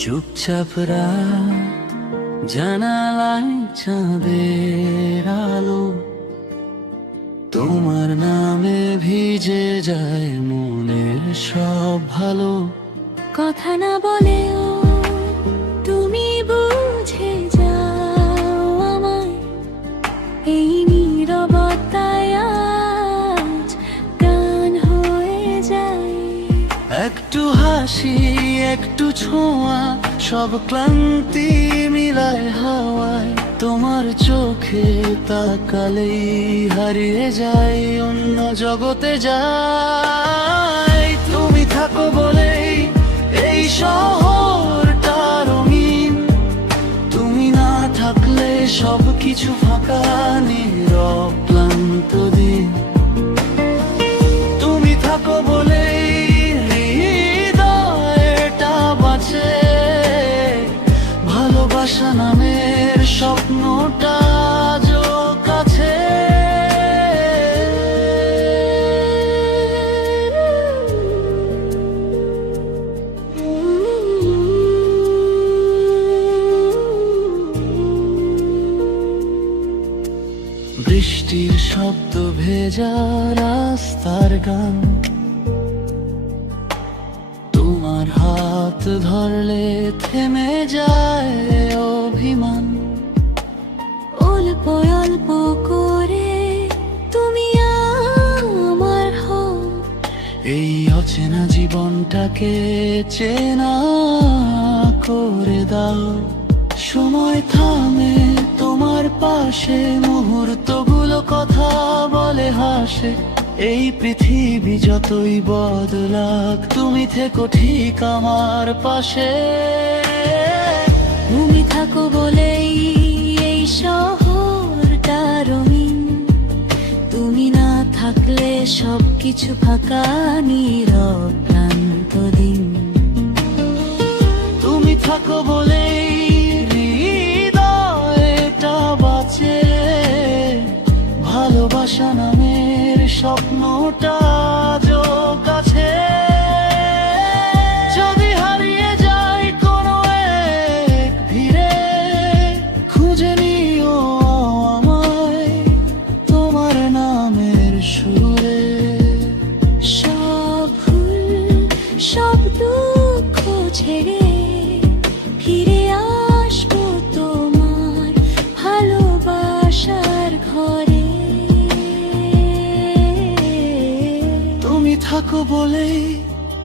চুপচাপ রাত, জানালায় চাঁদের আলো, তোমার নামে ভিজে যায় মনের সব ভালো। কথা না বলেও তুমি বুঝে যাও আমায়, এই নীরবতায় আজ গান হয়ে যায়। একটু হাসি, একটু ছোঁয়া, সব ক্লান্তি মিলায় হাওয়ায়। তোমার চোখে তাকালেই হারিয়ে যায়, অন্য জগতে যায়। তুমি থাকো বলেই এই শহরটা রঙিন, তুমি না থাকলে সব কিছু ফাঁকা, নীরব ক্লান্ত দিন। তুমি থাকো বলেই হৃদয়টা বাঁচে, ভালোবাসা নামের স্বপ্নটা আজও কাছে। বৃষ্টির শব্দ, ভেজা রাস্তার গান, তোমার হাত ধরলে থেমে যায় অভিমান। অল্প অল্প করে তুমি আমার হও, এই অচেনা জীবনটাকে চেনা করে দাও। সময় থামে তোমার পাশে, মুহূর্তগুলো কথা বলে হাসে। এই পৃথিবী যতই বদলাক, তুমি থেকো ঠিক আমার পাশে। তুমি থাকো বলেই এই শহরটা রঙিন, তুমি না থাকলে সব কিছু ফাঁকা, নীরব ক্লান্ত দিন। তুমি থাকো বলেই হৃদয়টা বাঁচে, ভালোবাসা নামের স্বপ্নটা আজও কাছে। যদি হারিয়ে যাই কোনো এক ভিড়ে, খুঁজে নিও আমায় তোমার নামের সুরে। সব ভুল, সব দুঃখ ছেড়ে ফিরে আসবো তোমার ভালোবাসার ঘরে। তুমি থাকো বলেই